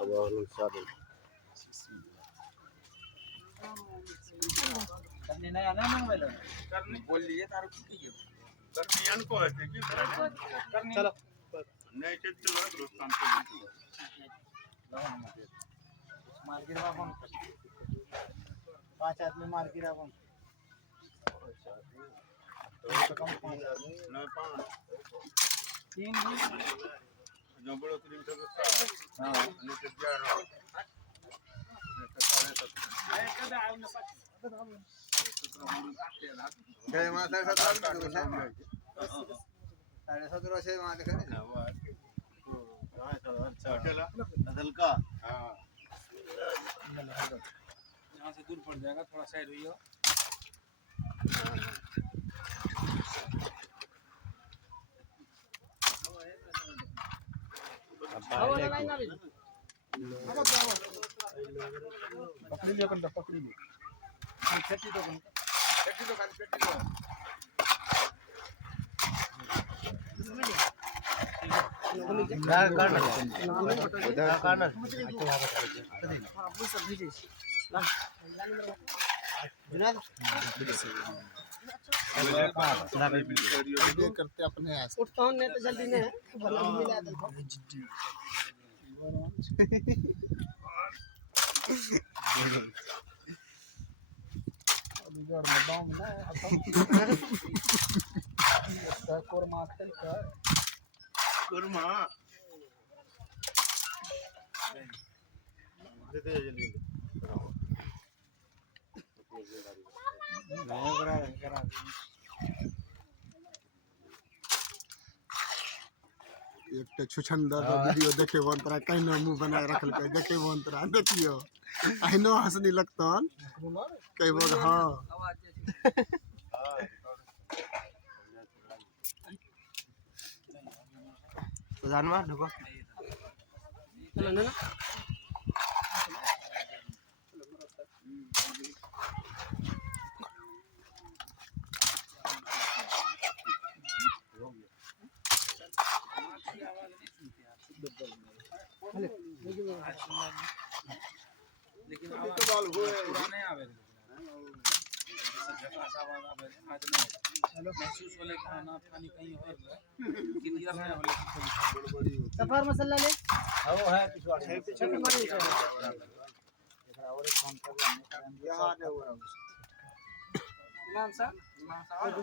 अब और सारे करने नहीं आना ना वाला करने बोल लिए तार करने अनको है कि करने चलो नहीं चलो दोस्तान को मार गिरा कौन 5 आदमी मार गिरा कौन तो कम 5 आदमी ना 5 3 जो बड़ो 3 से हां ने तो 11 गए माता 17 से वहां देखा ना वो अच्छा अकेला असल का हां यहाँ से दूर पड़ जाएगा थोड़ा साइड हुई हो पकड़ी लियो कंटा पकड़ी लियो छट्टी तो खाली छट्टी तो करते अपने उठता हूं नहीं तो जल्दी नहीं भला मिला बिगड़ दाम ना अपन कोरमा तेल का कोरमा दे दे जल्दी नहीं करा एक तो छुछंदर वीडियो देखे वंतरा कहिनो मुंह बना रखल के देखे वंतरा देखियो आइनो हंसनी लगतन कई बार हां तो जानवर ढुको चलो ना लेकिन पुराने आवे हेलो महसूस होले खाना पानी कहीं और गिरिया में होले सफर मसाला ले वो है पीछे हमारे और एक काम कर यहां ने हो इमाम साहब इमाम साहब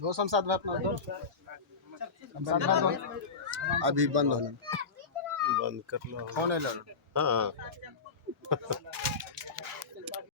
दो शमशाद भाई अपना अभी बंद हो बंद कर लो कौन है हां